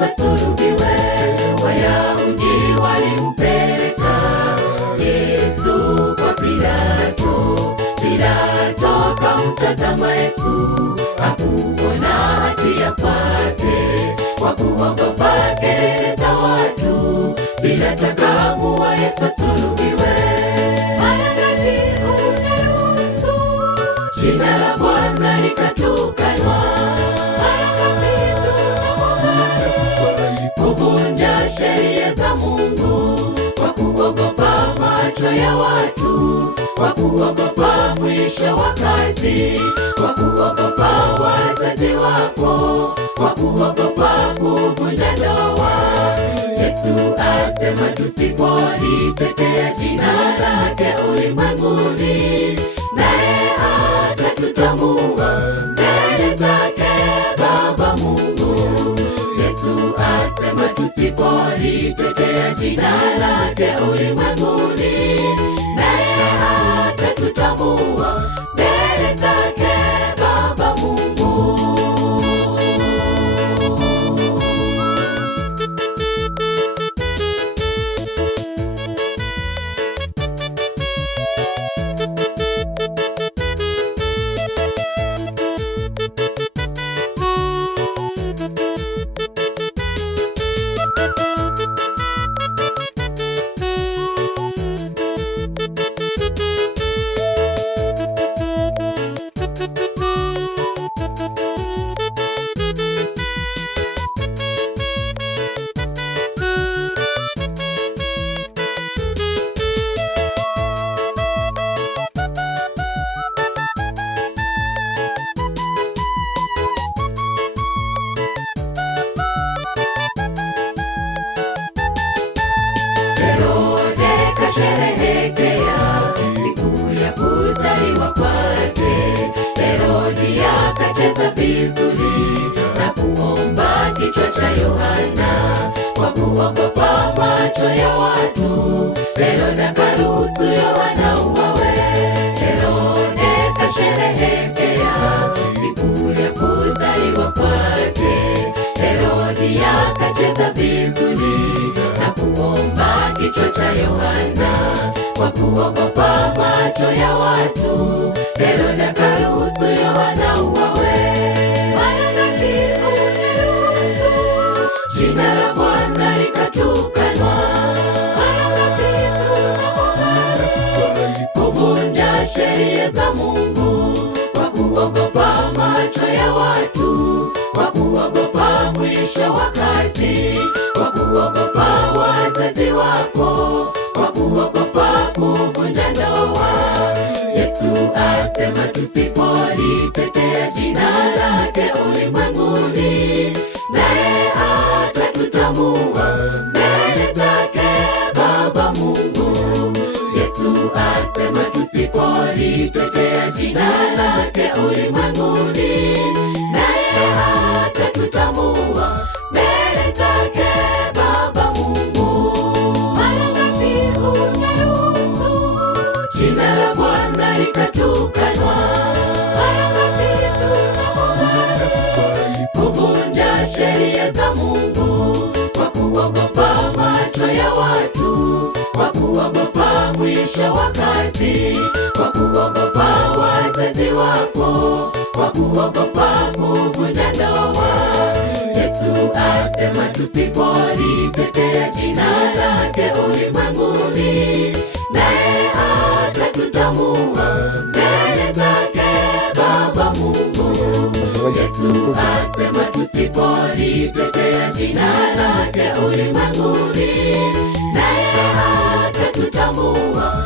Yesu asulubiwe. Wayahudi walimpeleka Yesu kwa Pilato. Pilato kamtazama Yesu, hakuona hatia kwake. Kwa kuogopa kelele za watu, Pilato akaamua Yesu asulubiwe. Mara ngapi unaruhusu jina la Bwana likatukanwa? Mara ngapi tunakubali kuvunja sheria za Mungu kwa kuogopa macho ya watu, kwa kuogopa mwisho wa kazi, kwa kuogopa wazazi wako, kwa kuogopa kuvunja ndoa. Yesu asema tusipolitetea jina lake ulimwenguni, naye atatutambua mbele zake Baba Mungu. Yesu asema tusipolitetea jina lake ulimwenguni, naye atatutambua mbele zake Baba Mungu. Herode kasherehekea siku ya kuzaliwa kwake. Herodi akacheza vizuri na kuomba kichwa cha Yohana. Kwa kuogopa macho ya watu, Herode akaruhusu Yohana uwawe. Herode kasherehekea siku ya kuzaliwa kwake. Herodi akacheza vizuri na kuomba kichwa cha Yohana. Kwa kuogopa macho ya watu, Herode akaruhusu Yohana uwawe. Mara ngapi unaruhusu jina la Bwana likatukanwa? Mara ngapi tunakubali kuvunja sheria za Mungu kwa kuogopa macho ya watu, kwa kuogopa mwisho wa kazi, kwa kuogopa wazazi wako, kwa kuogopa kuvunja ndoa. Yesu asema tusipolitetea jina lake ulimwenguni, naye atatutambua mbele zake Baba Mungu. Yesu asema tusipolitetea jina lake ulimwenguni, naye atatutambua mbele zake Baba Mungu. Mara ngapi unaruhusu jina la Bwana likatukanwa? Mara ngapi tunakubali kuvunja sheria za Mungu kwa kuogopa macho ya watu, kwa kuogopa mwisho wa kazi, kwa kuogopa wazazi wako, kwa kuogopa kuvunja ndoa. Yesu asema tusipolitetea jina lake ulimwenguni, naye atatutambua mbele zake Baba Mungu. Yesu asema tusipolitetea jina lake ulimwenguni, naye atatutambua